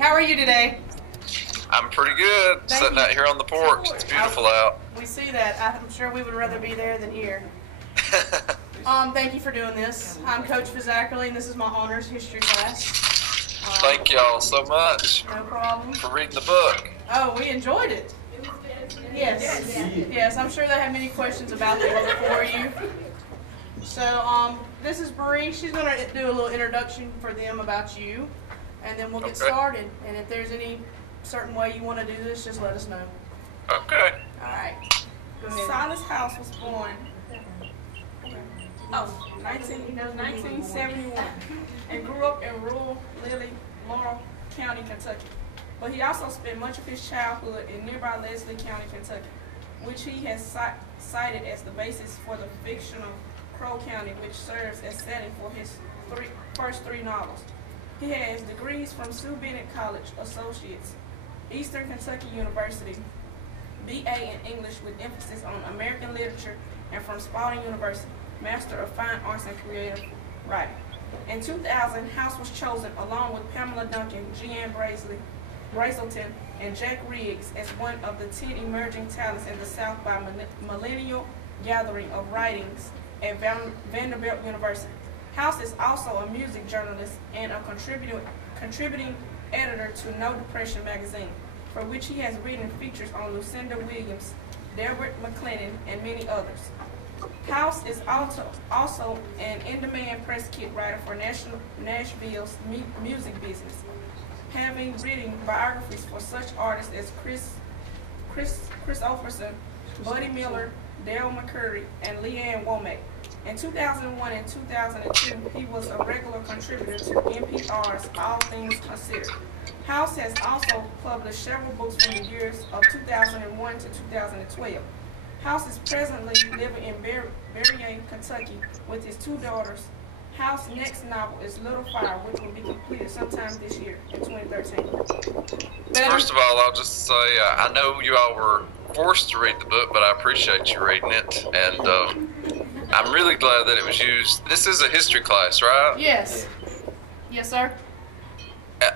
How are you today? I'm pretty good. Sitting out here on the porch. It's beautiful out. We see that. I'm sure we would rather be there than here. Thank you for doing this. I'm Coach Fisackerly, and this is my honors history class. Thank y'all so much. No problem. For reading the book. Oh, we enjoyed it. Yes, I'm sure they have many questions about the book for you. So, this is Bree. She's going to do a little introduction for them about you, and then we'll get started. And if there's any certain way you want to do this, just let us know. Okay. All right. Go ahead. Silas House was born 1971 and grew up in rural Laurel County, Kentucky. But he also spent much of his childhood in nearby Leslie County, Kentucky, which he has cited as the basis for the fictional Crow County, which serves as setting for his first three novels. He has degrees from Sue Bennett College, Associates, Eastern Kentucky University, BA in English with emphasis on American literature, and from Spalding University, Master of Fine Arts and Creative Writing. In 2000, House was chosen along with Pamela Duncan, Jeanne Brazelton, and Jack Riggs as one of the 10 emerging talents in the South by Millennial Gathering of Writings at Vanderbilt University. House is also a music journalist and a contributing editor to No Depression magazine, for which he has written features on Lucinda Williams, Delbert McClellan, and many others. House is also an in-demand press kit writer for Nashville's music business, having written biographies for such artists as Chris Offerson, Buddy Miller, Dale McCurry, and Leanne Womack. In 2001 and 2002, he was a regular contributor to NPR's All Things Considered. House has also published several books from the years of 2001 to 2012. House is presently living in Berrien, Kentucky, with his two daughters. House's next novel is Little Fire, which will be completed sometime this year in 2013. First of all, I'll just say I know you all were forced to read the book, but I appreciate you reading it, and I'm really glad that it was used. This is a history class, right? Yes. Yes, sir.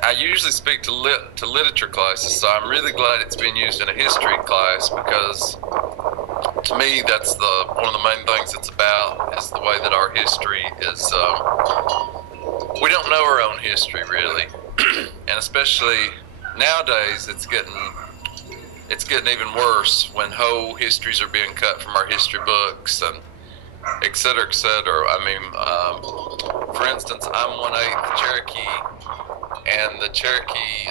I usually speak to literature classes, so I'm really glad it's being used in a history class, because to me that's one of the main things it's about, is the way that our history is. We don't know our own history really, and especially nowadays it's getting even worse when whole histories are being cut from our history books and et cetera, et cetera. I mean, for instance, I'm 1/8 Cherokee, and the Cherokee,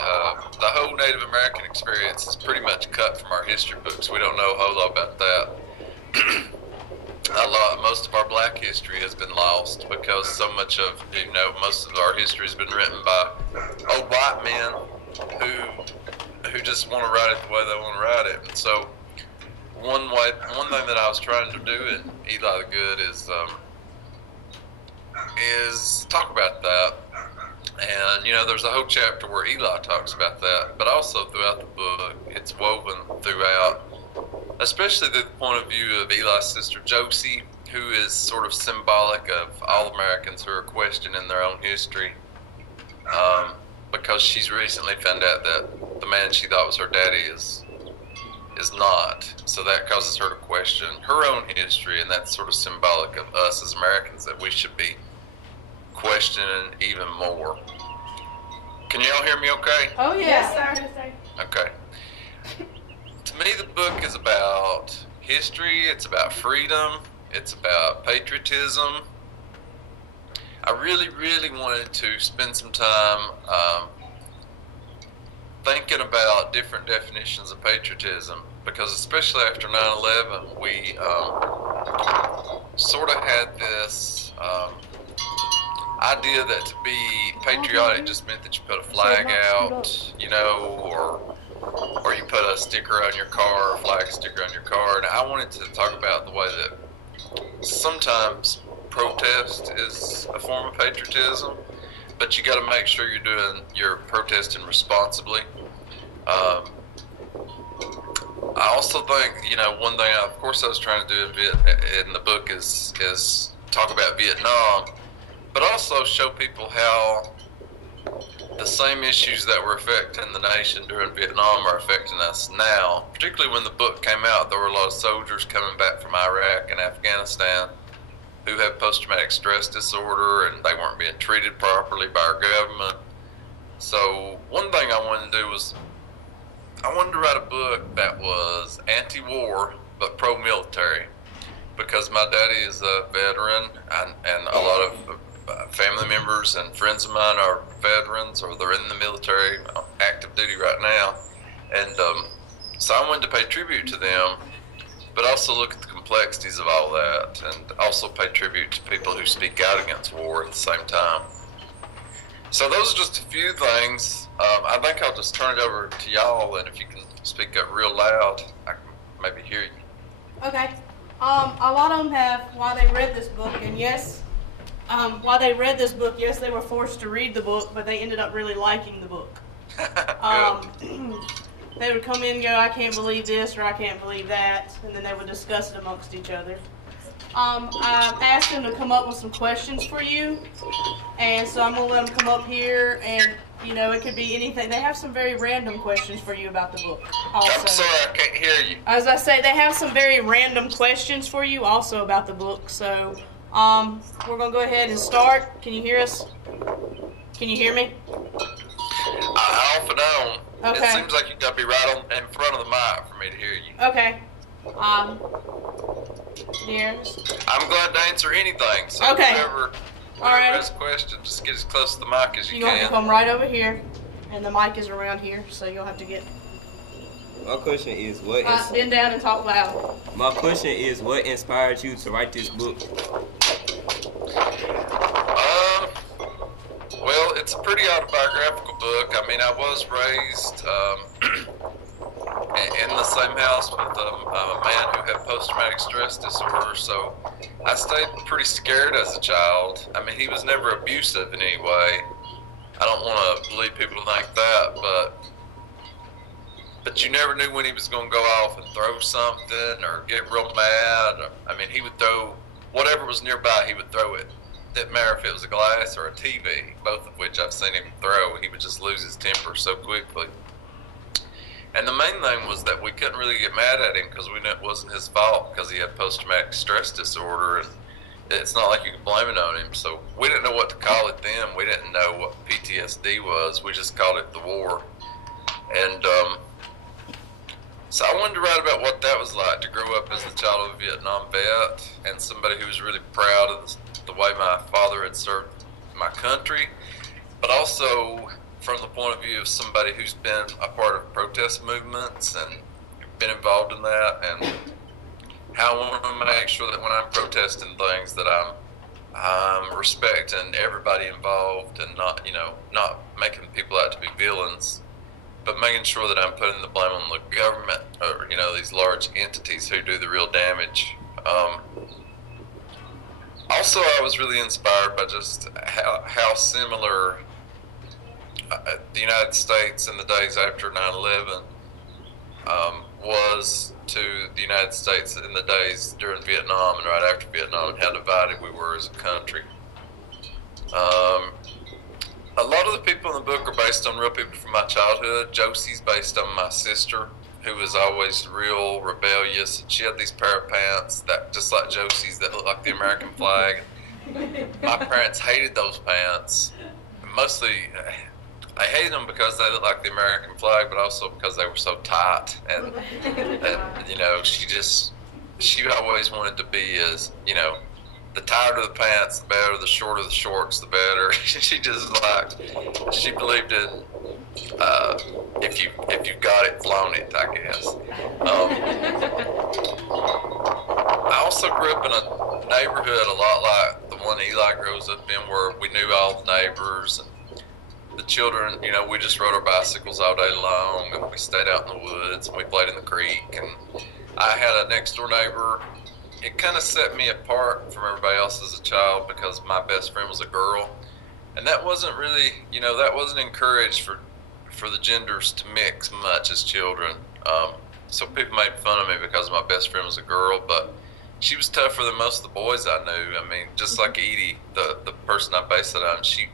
the whole Native American experience is pretty much cut from our history books. We don't know a whole lot about that. Most of our black history has been lost because so much of, most of our history has been written by old white men who just want to write it the way they want to write it. And so one thing that I was trying to do in Eli the Good is talk about that. And, there's a whole chapter where Eli talks about that, but also throughout the book, it's woven throughout, especially the point of view of Eli's sister Josie, who is sort of symbolic of all Americans who are questioning their own history, because she's recently found out that the man she thought was her daddy is not. So that causes her to question her own history, and that's sort of symbolic of us as Americans, that we should be questioning even more. Can you all hear me okay? Oh, Yes, yeah. sir. Okay. To me, the book is about history, it's about freedom, it's about patriotism. I really, really wanted to spend some time thinking about different definitions of patriotism, because especially after 9/11, we sort of had this idea that to be patriotic just meant that you put a flag out, or you put a sticker on your car, a flag sticker on your car. And I wanted to talk about the way that sometimes protest is a form of patriotism, but you got to make sure you're protesting responsibly. I also think, one thing, of course, I was trying to do in the book is talk about Vietnam, but also show people how the same issues that were affecting the nation during Vietnam are affecting us now. Particularly when the book came out, there were a lot of soldiers coming back from Iraq and Afghanistan who had post-traumatic stress disorder, and they weren't being treated properly by our government. So one thing I wanted to do was I wanted to write a book that was anti-war but pro-military, because my daddy is a veteran, and a lot of family members and friends of mine are veterans, or they're in the military, active duty right now, and so I wanted to pay tribute to them, but also look at the complexities of all that, and also pay tribute to people who speak out against war at the same time. So those are just a few things. I think I'll just turn it over to y'all, and if you can speak up real loud, I can maybe hear you. Okay. A lot of them have, while they read this book, and yes, while they read this book, yes, they were forced to read the book, but they ended up really liking the book. They would come in and go, I can't believe this, or I can't believe that, and then they would discuss it amongst each other. I asked them to come up with some questions for you, and so I'm going to let them come up here, and, you know, it could be anything. They have some very random questions for you about the book also. I'm sorry, I can't hear you. As I say, they have some very random questions for you also about the book, so we're going to go ahead and start. Can you hear us? Can you hear me? Off and on. Okay. It seems like you got to be right in front of the mic for me to hear you. Okay. Yes. I'm glad to answer anything. So Okay. whoever right. has a question, just get as close to the mic as you You'll have to can. come right over here, and the mic is around here, so you'll have to get. My question is Bend down and talk loud. My question is, what inspired you to write this book? Well, it's a pretty autobiographical book. I mean, I was raised in the same house with a man who had post-traumatic stress disorder, so I stayed pretty scared as a child. I mean, he was never abusive in any way. I don't want to believe people think that, but you never knew when he was going to go off and throw something or get real mad. I mean, he would throw whatever was nearby, he would throw it. Didn't matter if it was a glass or a TV, both of which I've seen him throw. He would just lose his temper so quickly. And the main thing was that we couldn't really get mad at him because we knew it wasn't his fault, because he had post-traumatic stress disorder, and it's not like you could blame it on him. So we didn't know what to call it then. We didn't know what PTSD was. We just called it the war. And so I wanted to write about what that was like to grow up as the child of a Vietnam vet and somebody who was really proud of the way my father had served my country, but also from the point of view of somebody who's been a part of protest movements and been involved in that, and how I want to make sure that when I'm protesting things that I'm respecting everybody involved and not making people out to be villains, but making sure that I'm putting the blame on the government or, these large entities who do the real damage. Also, I was really inspired by just how similar the United States in the days after 9/11 was to the United States in the days during Vietnam and right after Vietnam, and how divided we were as a country. A lot of the people in the book are based on real people from my childhood. Josie's based on my sister, who was always real rebellious. She had these pair of pants that, just like Josie's, that looked like the American flag. My parents hated those pants. Mostly, I hated them because they looked like the American flag, but also because they were so tight. And she always wanted to be as, the tighter the pants, the better, the shorter the shorts, the better. She believed in, if you got it, flown it, I guess. I also grew up in a neighborhood a lot like the one Eli grows up in, where we knew all the neighbors, and the children, we just rode our bicycles all day long, and we stayed out in the woods, and we played in the creek, and I had a next door neighbor. It kind of set me apart from everybody else as a child, because my best friend was a girl, and that wasn't really, that wasn't encouraged for the genders to mix much as children. So people made fun of me because my best friend was a girl, but she was tougher than most of the boys I knew. I mean, just like Edie, the person I based it on, she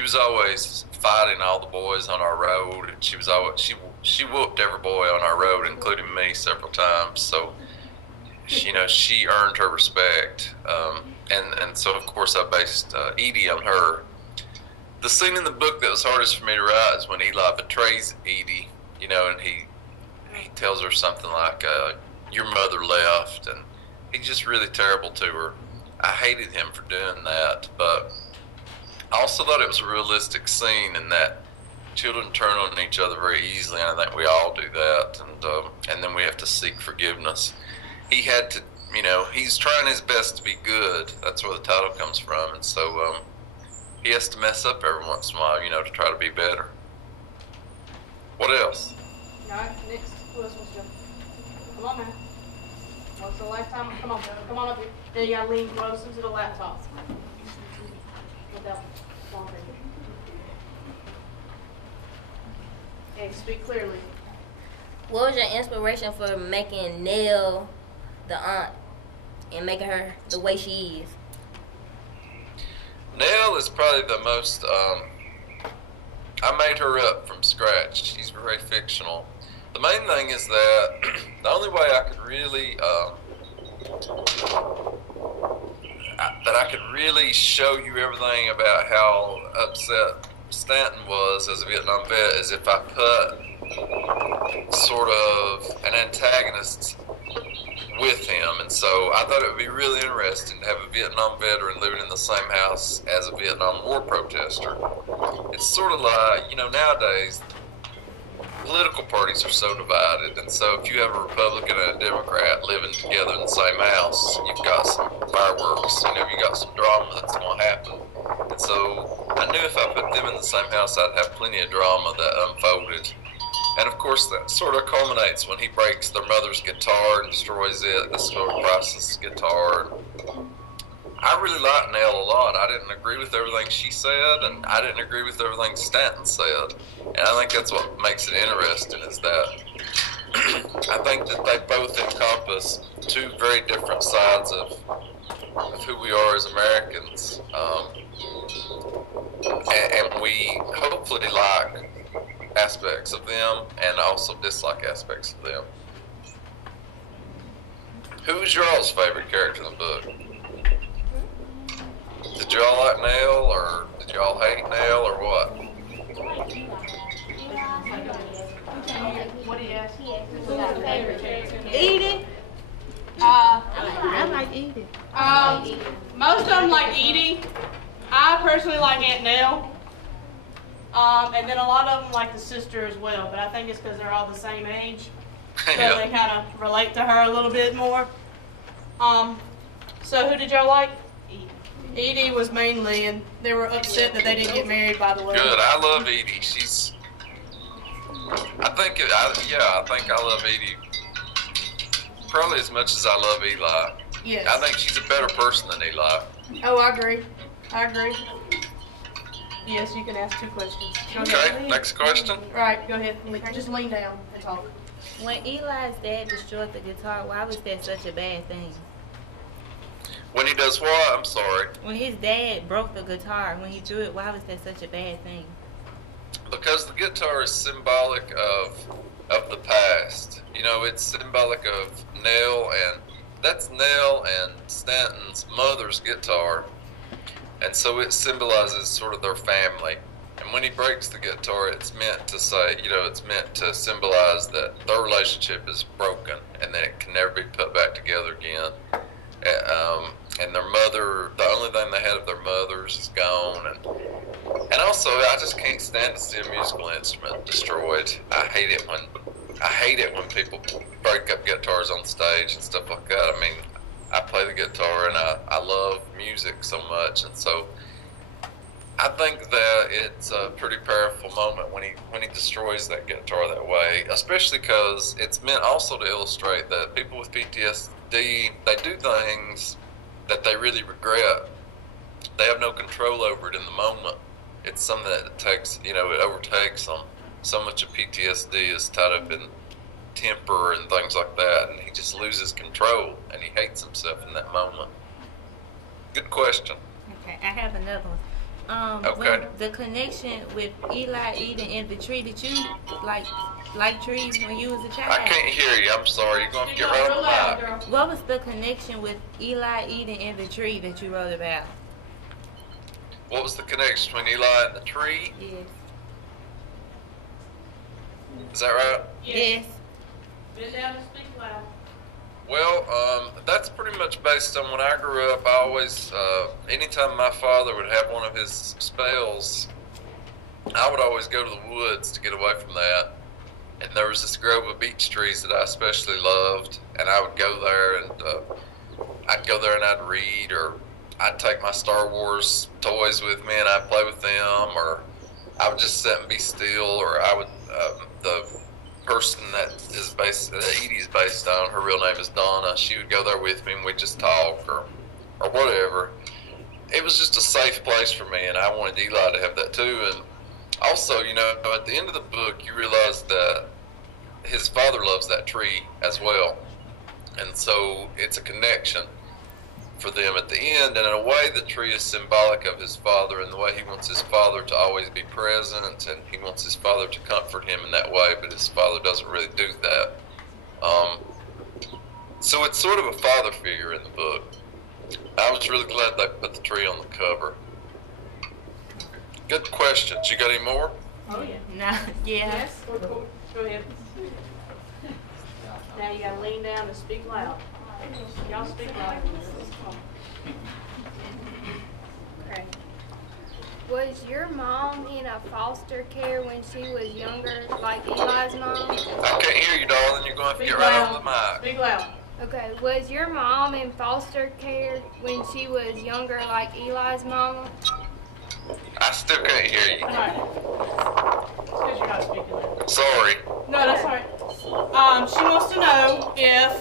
was always fighting all the boys on our road, and she was always she whooped every boy on our road, including me several times. So she earned her respect, and so of course I based Edie on her. The scene in the book that was hardest for me to write is when Eli betrays Edie, and he tells her something like, your mother left, and he's just really terrible to her. I hated him for doing that, but I also thought it was a realistic scene in that children turn on each other very easily, and I think we all do that, and then we have to seek forgiveness. He had to, he's trying his best to be good. That's where the title comes from, and so he has to mess up every once in a while, to try to be better. What else? All right, next. Who else wants to go? Come on, man. Once in a lifetime. Come on up here. Then you gotta lean close into the laptop. With that long finger. Okay, speak clearly. What was your inspiration for making Nell the aunt and making her the way she is? Nell is probably the most, I made her up from scratch. She's very fictional. The main thing is that the only way I could really, show you everything about how upset Stanton was as a Vietnam vet is if I put sort of an antagonist with him, and so I thought it would be really interesting to have a Vietnam veteran living in the same house as a Vietnam War protester. It's sort of like, nowadays political parties are so divided, and so if you have a Republican and a Democrat living together in the same house, you've got some fireworks, you've got some drama that's going to happen. And so I knew if I put them in the same house, I'd have plenty of drama that unfolded. And of course, that sort of culminates when he breaks their mother's guitar and destroys it. This sort of Price's guitar. I really liked Nell a lot. I didn't agree with everything she said, and I didn't agree with everything Stanton said. And I think that's what makes it interesting, is that I think that they both encompass two very different sides of who we are as Americans. And we hopefully like aspects of them and also dislike aspects of them. Who's y'all's favorite character in the book? Did y'all like Nell, or did y'all hate Nell, or what? What do you ask? Edie? I like Edie. Most of them like Edie. I personally like Aunt Nell. And then a lot of them like the sister as well, but I think it's because they're all the same age. So Yeah. they kind of relate to her a little bit more. So who did y'all like? Edie was mainly, and they were upset that they didn't get married, by the way. Good. I love Edie. I think I love Edie probably as much as I love Eli. Yes. I think she's a better person than Eli. Oh, I agree. Yes, you can ask 2 questions. Go Okay, ahead. next question. Right, go ahead. Just lean down and talk. When Eli's dad destroyed the guitar, why was that such a bad thing? When he does what? I'm sorry. When his dad broke the guitar, when he threw it, why was that such a bad thing? Because the guitar is symbolic of the past. It's symbolic of Nell, and that's Nell and Stanton's mother's guitar. And so it symbolizes sort of their family. And when he breaks the guitar, it's meant to say, it's meant to symbolize that their relationship is broken and that it can never be put back together again. And their mother, the only thing they had of their mothers is gone. And also, I just can't stand to see a musical instrument destroyed. I hate it when people break up guitars on stage and stuff like that. I mean, I play the guitar and I love music so much, and so I think that it's a pretty powerful moment when he destroys that guitar that way, especially because it's meant also to illustrate that people with PTSD, they do things that they really regret. They have no control over it in the moment. It's something that takes, it overtakes them. So much of PTSD is tied up in temper and things like that, and he just loses control and he hates himself in that moment. Good question. Okay, I have another one. Okay. when the connection with Eli Eden and the tree that you like trees when you was a child. I can't hear you. I'm sorry. You're going to get right on the mic. What was the connection with Eli Eden and the tree that you wrote about? What was the connection between Eli and the tree? Yes. Is that right? Yes. Bend down and speak loud. Well, that's pretty much based on when I grew up. I always, anytime my father would have one of his spells, I would always go to the woods to get away from that. And there was this grove of beech trees that I especially loved, and I would go there and I'd read, or I'd take my Star Wars toys with me and I'd play with them, or I would just sit and be still, or I would, the person that Edie is based on, her real name is Donna, she would go there with me and we'd just talk or whatever. It was just a safe place for me, and I wanted Eli to have that too. And also, you know, at the end of the book, you realize that his father loves that tree as well. And so it's a connection for them at the end. And in a way, the tree is symbolic of his father, and the way he wants his father to always be present, and he wants his father to comfort him in that way, but his father doesn't really do that. So it's sort of a father figure in the book. I was really glad they put the tree on the cover. Good questions. You got any more? Oh, yeah. No. Yeah. Yes? Go ahead. Now you gotta lean down and speak loud. Y'all speak loud. Okay. Was your mom in a foster care when she was younger, like Eli's mom? I can't hear you, darling. You're going to have to get right on the mic. Speak loud. Okay. Was your mom in foster care when she was younger, like Eli's mama? I still can't hear you. Alright. It's because you're not speaking loud. Sorry. No, that's alright. She wants to know if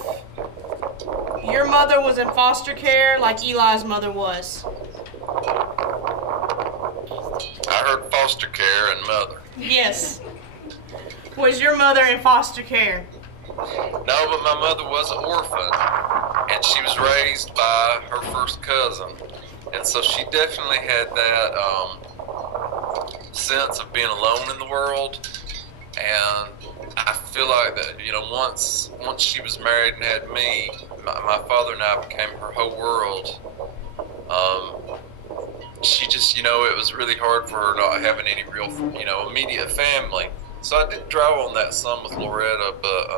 your mother was in foster care like Eli's mother was. I heard foster care and mother. Yes. Was your mother in foster care? No, but my mother was an orphan, and she was raised by her first cousin. And so she definitely had that sense of being alone in the world. And I feel like that, you know, once she was married and had me, my father and I became her whole world. She just, you know, it was really hard for her not having any real, you know, immediate family. So I did draw on that some with Loretta, but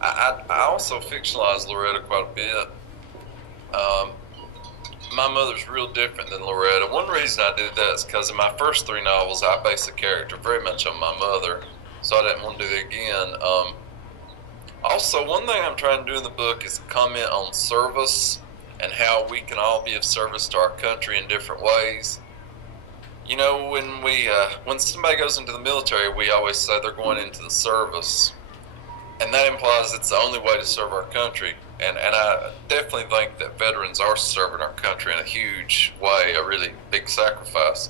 I also fictionalized Loretta quite a bit. My mother's real different than Loretta. One reason I did that is because in my first 3 novels, I based the character very much on my mother, so I didn't want to do that again. Also, one thing I'm trying to do in the book is comment on service and how we can all be of service to our country in different ways. You know, when somebody goes into the military, we always say they're going into the service, and that implies it's the only way to serve our country. And I definitely think that veterans are serving our country in a huge way, a really big sacrifice.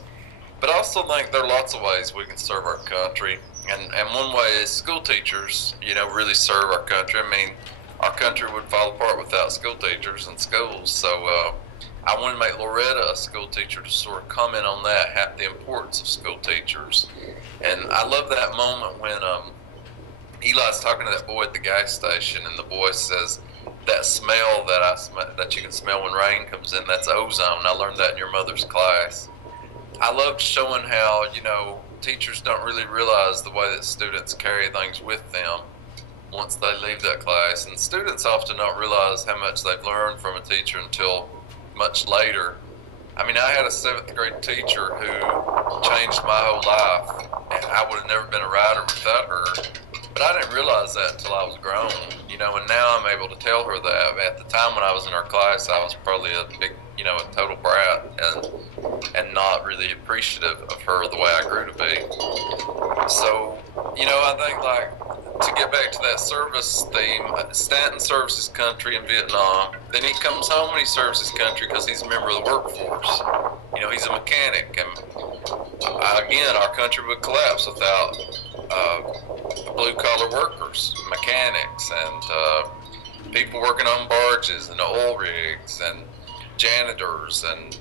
But I also think there are lots of ways we can serve our country. And one way is school teachers, you know, really serve our country. I mean, our country would fall apart without school teachers and schools. So I want to make Loretta a school teacher to sort of comment on that, the importance of school teachers. And I love that moment when Eli's talking to that boy at the gas station, and the boy says, that smell that you can smell when rain comes in, that's ozone. I learned that in your mother's class. I loved showing how, you know, teachers don't really realize the way that students carry things with them once they leave that class. And students often don't realize how much they've learned from a teacher until much later. I mean, I had a 7th grade teacher who changed my whole life, and I would have never been a writer without her. But I didn't realize that until I was grown, you know, and now I'm able to tell her that. At the time when I was in her class, I was probably a big, you know, a total brat and not really appreciative of her the way I grew to be. So, you know, I think, like, to get back to that service theme, Stanton serves his country in Vietnam. Then he comes home and he serves his country because he's a member of the workforce. You know, he's a mechanic. And again, our country would collapse without blue-collar workers, mechanics, and people working on barges and oil rigs and janitors and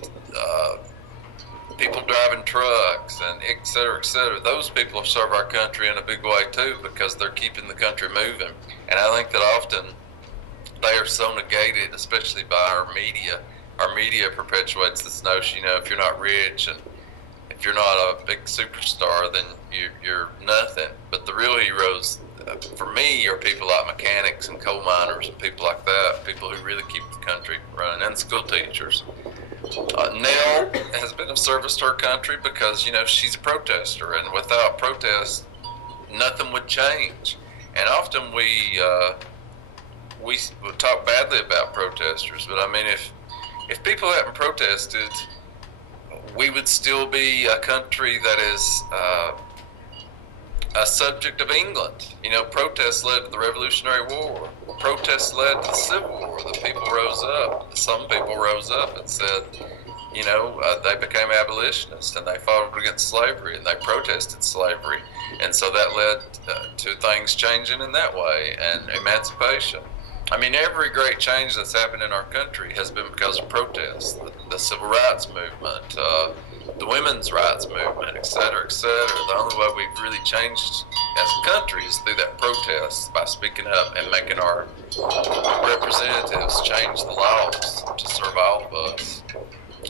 people driving trucks and et cetera, et cetera. Those people serve our country in a big way too, because they're keeping the country moving. And I think that often they are so negated, especially by our media. Our media perpetuates this notion, if you're not rich and if you're not a big superstar, then you're nothing. But the real heroes, for me, are people like mechanics and coal miners and people like that, people who really keep the country running, and school teachers. Nell has been of service to her country because, she's a protester, and without protest, nothing would change. And often we talk badly about protesters, but I mean, if people hadn't protested, we would still be a country that is a subject of England. Protests led to the Revolutionary War. Protests led to the Civil War. The people rose up. Some people rose up and said, they became abolitionists and they fought against slavery and they protested slavery. And so that led to things changing in that way and emancipation. I mean, every great change that's happened in our country has been because of protests. The civil rights movement, the women's rights movement, et cetera, et cetera. The only way we've really changed as a country is through that protest, by speaking up and making our representatives change the laws to serve all of us.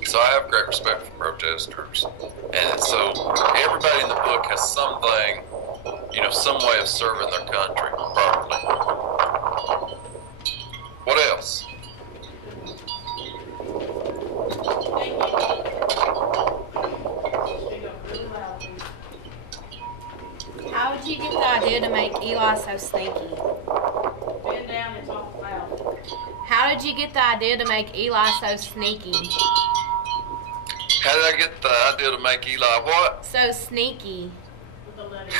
So I have great respect for protesters. And so everybody in the book has something, some way of serving their country properly. What else? How did you get the idea to make Eli so sneaky? Bend down and talk loud. How did you get the idea to make Eli so sneaky? How did I get the idea to make Eli what? So sneaky. With the letter.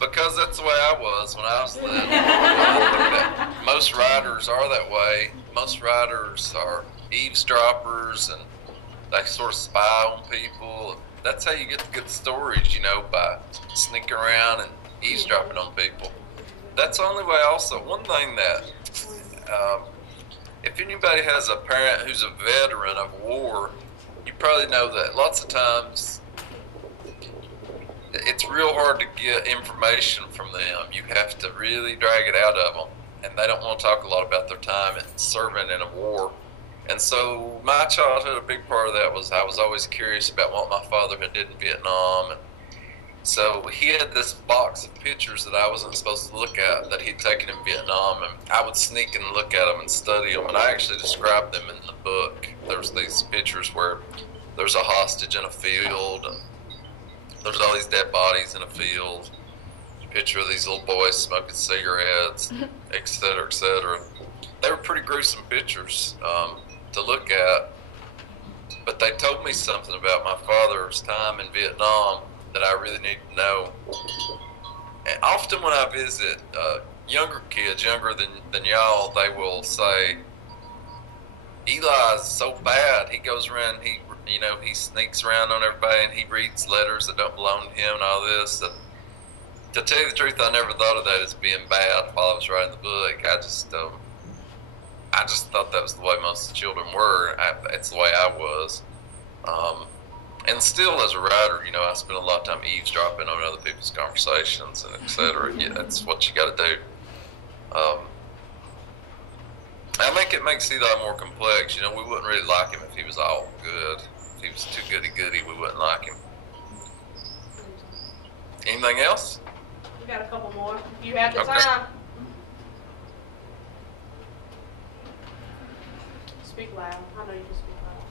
Because that's the way I was when I was little. Most writers are that way. Most writers are eavesdroppers and they sort of spy on people. That's how you get the good stories, by sneaking around and eavesdropping on people. That's the only way also. One thing that, if anybody has a parent who's a veteran of war, you probably know that lots of times it's real hard to get information from them. You have to really drag it out of them, and they don't want to talk a lot about their time in serving in a war. And so my childhood, a big part of that was I was always curious about what my father had did in Vietnam. And so he had this box of pictures that I wasn't supposed to look at that he'd taken in Vietnam, and I would sneak and look at them and study them, and I actually described them in the book. There's these pictures where there's a hostage in a field, and there's all these dead bodies in a field, a picture of these little boys smoking cigarettes, et cetera, et cetera. They were pretty gruesome pictures to look at, but they told me something about my father's time in Vietnam that I really need to know. And often when I visit younger kids, younger than y'all, they will say, Eli's so bad. He goes around, he sneaks around on everybody and he reads letters that don't belong to him and all this. And to tell you the truth, I never thought of that as being bad while I was writing the book. I just thought that was the way most children were. It's the way I was. And still, as a writer, I spend a lot of time eavesdropping on other people's conversations and et cetera. Yeah, that's what you got to do. I think it makes Eli more complex. We wouldn't really like him if he was all good. If he was too goody-goody, we wouldn't like him. Anything else? We got a couple more. You have the Okay. time. Speak loud. I know you can speak loud.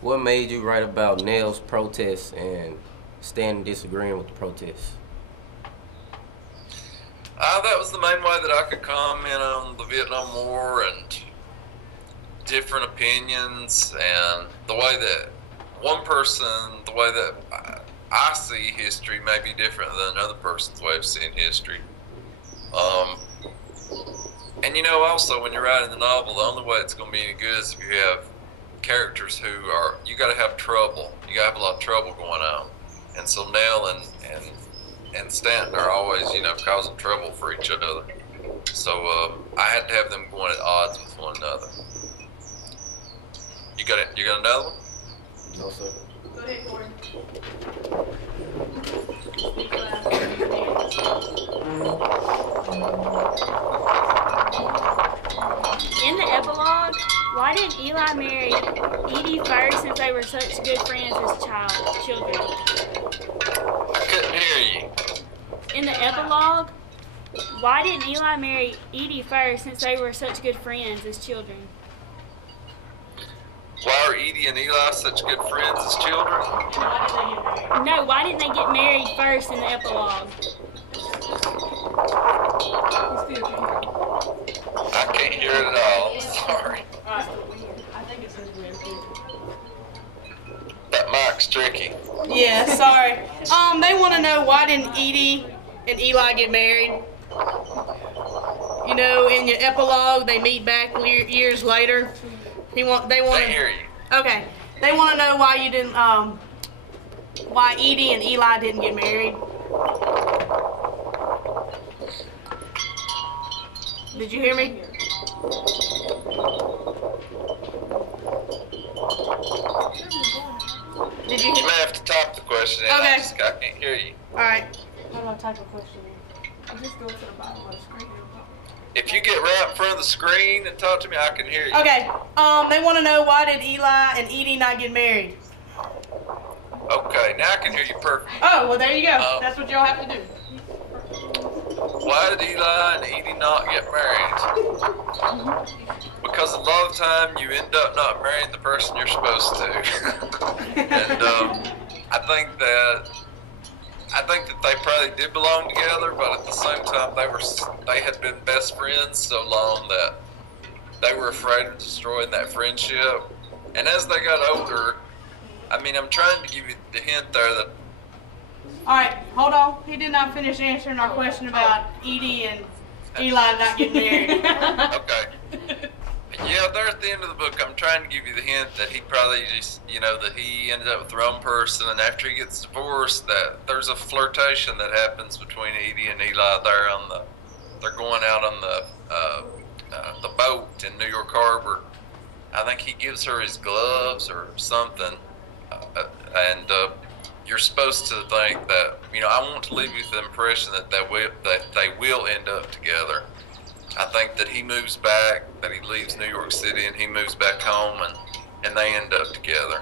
What made you write about Nell's protests and standing disagreeing with the protests? That was the main way that I could comment on the Vietnam War and different opinions, and the way that the way that I see history may be different than another person's way of seeing history. And also when you're writing the novel, the only way it's going to be any good is if you have characters who you got to have trouble. You got to have a lot of trouble going on. And so Nell and Stanton are always, causing trouble for each other. So I had to have them going at odds with one another. You got another one? No, sir. Go ahead, Corey. Speak loud. In the epilogue, why didn't Eli marry Edie first since they were such good friends as children? I couldn't hear you. In the epilogue, why didn't Eli marry Edie first since they were such good friends as children? Why are Edie and Eli such good friends as children? No, why didn't they get married first in the epilogue? I can't hear it at all. Sorry. I think it says weird. That mic's tricky. Yeah, sorry. They want to know why didn't Edie and Eli get married? You know, in your epilogue, they meet back years later. They want. They hear you. Okay. They want to know why you didn't. Why Edie and Eli didn't get married. Did you hear me? Did you? You may have to type the question in. Okay. I can't hear you. All right. How do I type a question in? Just go to the bottom of the screen. If you get right in front of the screen and talk to me, I can hear you. Okay. They want to know why did Eli and Edie not get married? Okay, now I can hear you perfect. Oh, well, there you go. That's what y'all have to do. Why did Eli and Edie not get married? Because a lot of the time you end up not marrying the person you're supposed to. And I think that they probably did belong together, but at the same time they had been best friends so long that they were afraid of destroying that friendship. And as they got older, I mean, I'm trying to give you the hint there that. All right, hold on. He did not finish answering our question about Edie and Eli not getting married. Okay. Yeah, there at the end of the book, I'm trying to give you the hint that he probably just, that he ended up with the wrong person, and after he gets divorced, that there's a flirtation that happens between Edie and Eli there they're going out on the boat in New York Harbor. I think he gives her his gloves or something, and you're supposed to think that, I want to leave you with the impression that they will end up together. I think that he moves back, that he leaves New York City and he moves back home, and they end up together.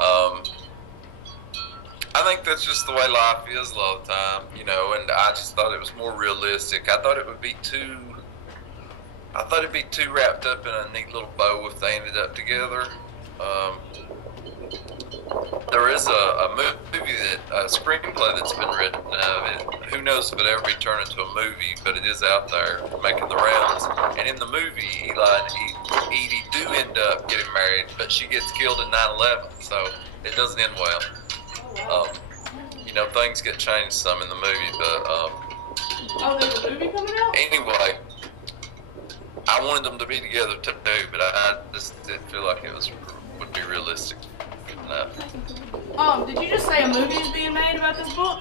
I think that's just the way life is a lot of the time, and I just thought it was more realistic. I thought it'd be too wrapped up in a neat little bow if they ended up together. There is a screenplay that's been written of it. Who knows if it'll ever be turned into a movie, but it is out there making the rounds. And in the movie, Eli and Edie do end up getting married, but she gets killed in 9/11, so it doesn't end well. Things get changed some in the movie, but there's a movie coming out? anyway, I wanted them to be together too, but I just didn't feel like it would be realistic. No. Did you just say a movie is being made about this book?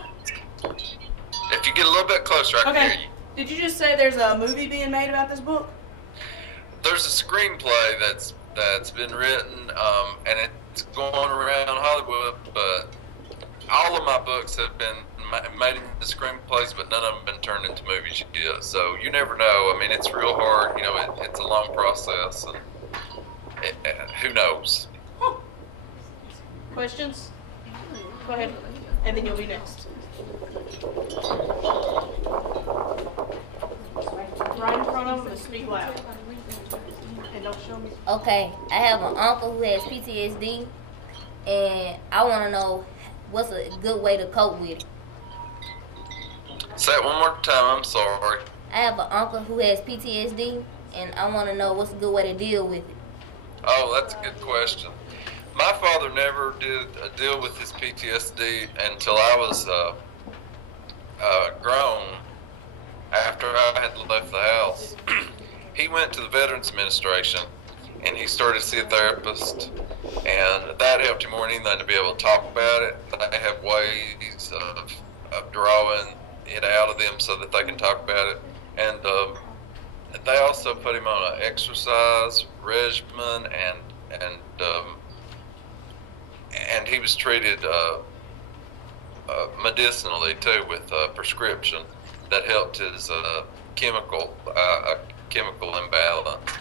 If you get a little bit closer, I can hear you. Did you just say there's a movie being made about this book? There's a screenplay that's been written, and it's going around Hollywood, but all of my books have been made into screenplays, but none of them have been turned into movies yet. So you never know. I mean, it's real hard. It's a long process, and who knows? Questions? Go ahead, and then you'll be next. Right in front of them and speak loud. And don't show me. Okay, I have an uncle who has PTSD, and I want to know what's a good way to cope with it. Say it one more time. I'm sorry. I have an uncle who has PTSD, and I want to know what's a good way to deal with it. Oh, that's a good question. My father never did deal with his PTSD until I was grown. After I had left the house, he went to the Veterans Administration, and he started to see a therapist, and that helped him more than anything to be able to talk about it. They have ways of drawing it out of them so that they can talk about it, and they also put him on an exercise regimen, and and he was treated medicinally too with a prescription that helped his chemical imbalance.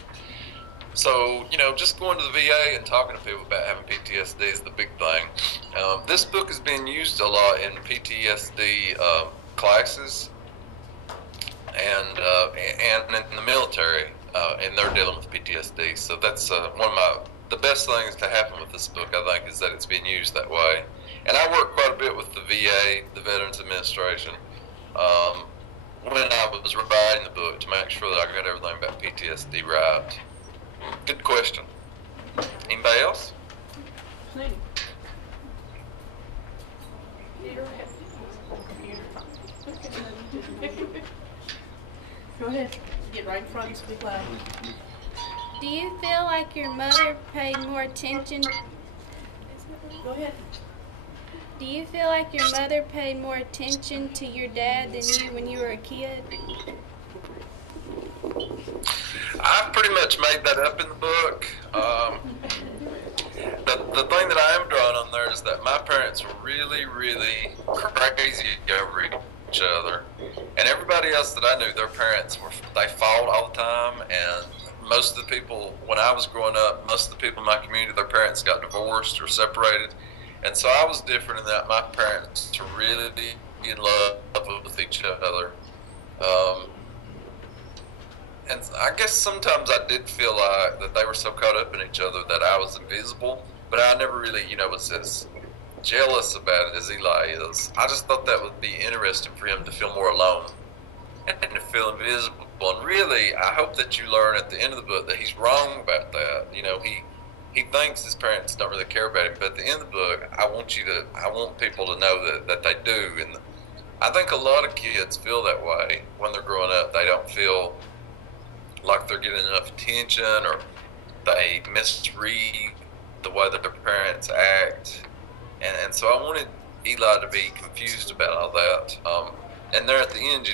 So, just going to the VA and talking to people about having PTSD is the big thing. This book is being used a lot in PTSD classes and in the military, and they're dealing with PTSD. So that's one of the best things to happen with this book, I think, is that it's being used that way. And I work quite a bit with the VA, the Veterans Administration, when I was writing the book to make sure that I got everything about PTSD right. Good question. Anybody else? Plenty. Go ahead. Get right in front and speak loud. Do you feel like your mother paid more attention? Go ahead. Do you feel like your mother paid more attention to your dad than you when you were a kid? I've pretty much made that up in the book. The thing that I am drawing on there is that my parents were really, really crazy over each other, and everybody else that I knew, their parents they fought all the time. And most of the people, when I was growing up, most of the people in my community, their parents got divorced or separated. And so I was different in that my parents were really in love with each other. And I guess sometimes I did feel like that they were so caught up in each other that I was invisible, but I never really, was as jealous about it as Eli is. I just thought that would be interesting for him to feel more alone and to feel invisible. And really, I hope that you learn at the end of the book that he's wrong about that. He thinks his parents don't really care about him, but at the end of the book, I want people to know that they do. And I think a lot of kids feel that way when they're growing up. They don't feel like they're getting enough attention, or they misread the way that their parents act. And so I wanted Eli to be confused about all that. And there at the end,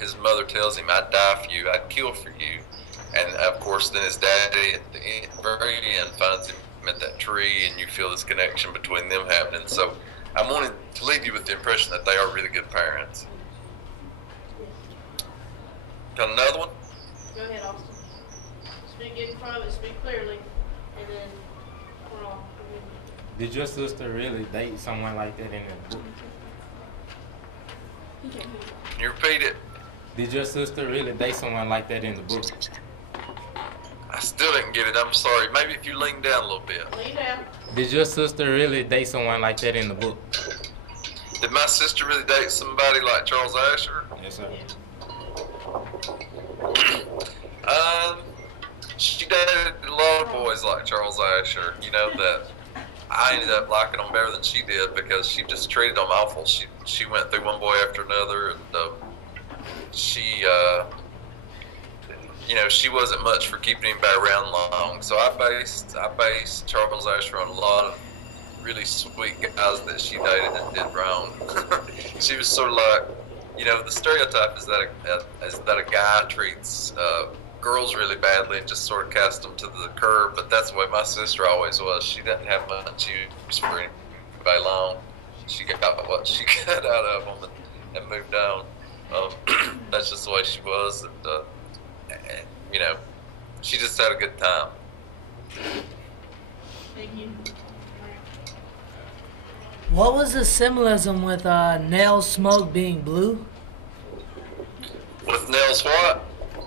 his mother tells him, "I'd die for you, I'd kill for you." And of course, then his daddy at the very end finds him at that tree, and you feel this connection between them happening. So I wanted to leave you with the impression that they are really good parents. Got another one? Go ahead, Austin. Speak in front of it, speak clearly, and then we're on. Did your sister really date someone like that in the book? Can you repeat it? Did your sister really date someone like that in the book? I still didn't get it. I'm sorry. Maybe if you lean down a little bit. Lean down. Did your sister really date someone like that in the book? Did my sister really date somebody like Charles Asher? Yes, sir. She dated a lot of boys like Charles Asher. That I ended up liking them better than she did because she just treated them awful. She went through one boy after another, and she wasn't much for keeping anybody around long. So I based Charles Asher on a lot of really sweet guys that she dated and did wrong. She was sort of like, the stereotype is that a guy treats girls really badly and just sort of cast them to the curb. But that's the way my sister always was. She didn't have much use for anybody long. She got what she got out of them and moved on. That's just the way she was, and she just had a good time. Thank you. What was the symbolism with Nell's smoke being blue? With Nell's what?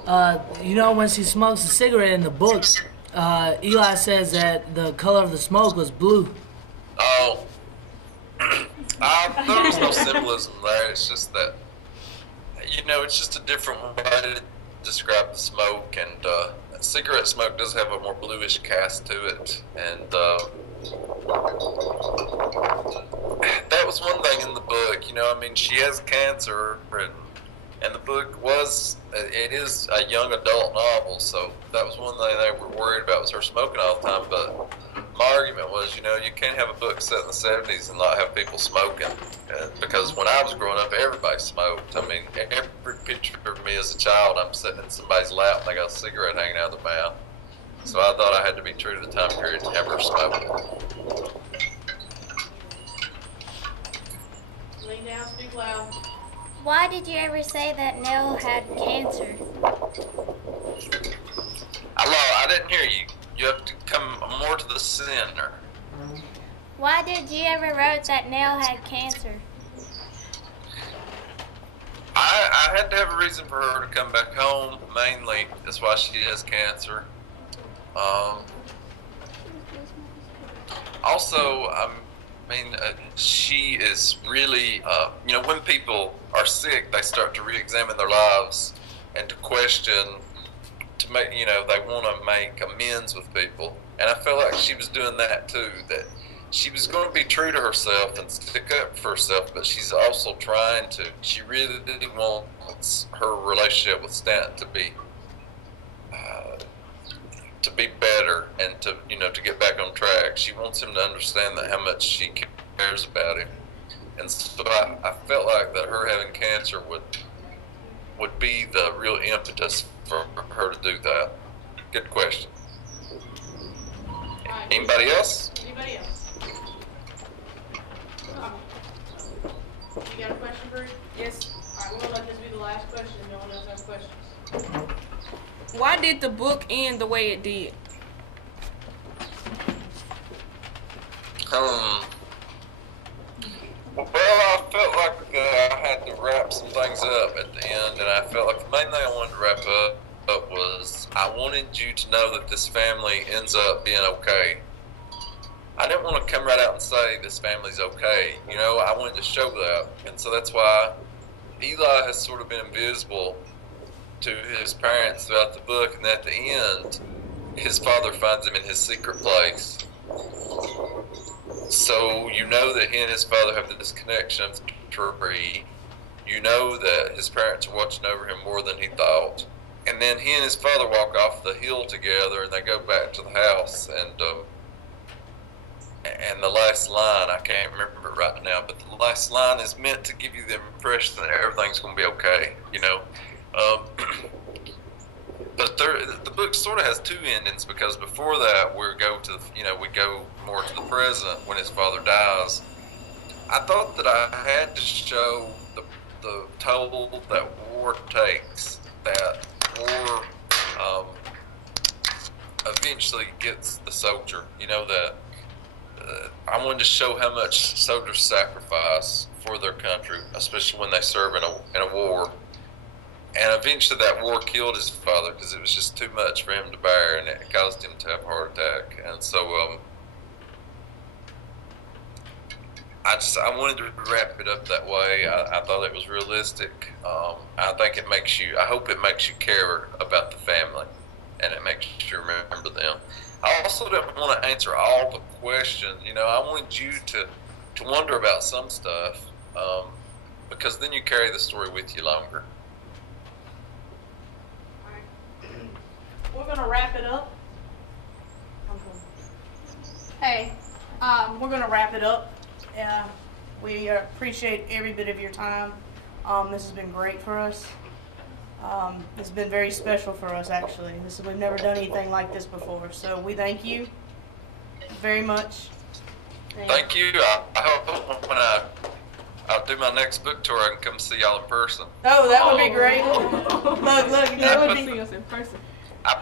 When she smokes a cigarette in the book, Eli says that the color of the smoke was blue. Oh. There was no symbolism there. It's just that, it's just a different way to describe the smoke. And cigarette smoke does have a more bluish cast to it. And that was one thing in the book. She has cancer, and the book it is a young adult novel, so that was one thing they were worried about, was her smoking all the time. But my argument was, you can't have a book set in the 70s and not have people smoking, because when I was growing up, everybody smoked. Every picture of me as a child, I'm sitting in somebody's lap and they got a cigarette hanging out of their mouth. So I thought I had to be true to the time period and have her smoking. Lean down, speak loud. Why did you ever say that Nell had cancer? Hello, I didn't hear you. You have to come more to the center. Why did you ever wrote that Nell had cancer? I had to have a reason for her to come back home. Mainly, that's why she has cancer. Also, she is really, when people are sick, they start to re-examine their lives and to question, to make, they want to make amends with people. And I felt like she was doing that too, that she was going to be true to herself and stick up for herself, but she's also trying to, she really wants her relationship with Stanton to be better and to get back on track. She wants him to understand that how much she cares about him. And so I felt like that her having cancer would be the real impetus for her to do that. Good question. Anybody else? Anybody else? You got a question, Bruce? Yes. Alright, we're gonna let this be the last question. No one else has questions. Why did the book end the way it did? Well, I felt like I had to wrap some things up at the end, and I felt like the main thing I wanted to wrap up was I wanted you to know that this family ends up being okay. I didn't want to come right out and say this family's okay. I wanted to show that, and so that's why Eli has sort of been invisible to his parents throughout the book, and at the end, his father finds him in his secret place. So you know that he and his father have this connection of the tree. You know that his parents are watching over him more than he thought. And then he and his father walk off the hill together, and they go back to the house. And the last line, I can't remember it right now, but the last line is meant to give you the impression that everything's going to be okay. But the book sort of has two endings, because before that we go more to the present when his father dies. I thought that I had to show the toll that war takes, that war eventually gets the soldier. That I wanted to show how much soldiers sacrifice for their country, especially when they serve in a war. And eventually that war killed his father because it was just too much for him to bear, and it caused him to have a heart attack. And so I wanted to wrap it up that way. I thought it was realistic. I hope it makes you care about the family, and it makes you remember them. I also didn't want to answer all the questions. I wanted you to wonder about some stuff, because then you carry the story with you longer. We're going to wrap it up. Hey, we're going to wrap it up. We appreciate every bit of your time. This has been great for us. It's been very special for us, actually. We've never done anything like this before. So we thank you very much. Thank you. I hope when I'll do my next book tour, I can come see y'all in person. Oh, that would be great. Look, that would be. Us in person. I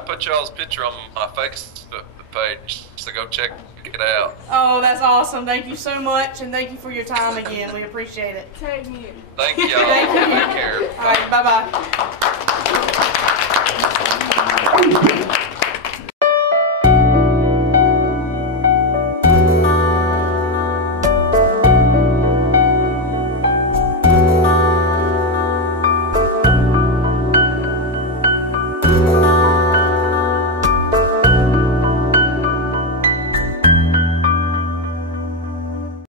put y'all's picture on my Facebook page, so go check it out. Oh, that's awesome. Thank you so much, and thank you for your time again. We appreciate it. Tag me in. Thank y'all. Thank you. Take care. All right, bye-bye.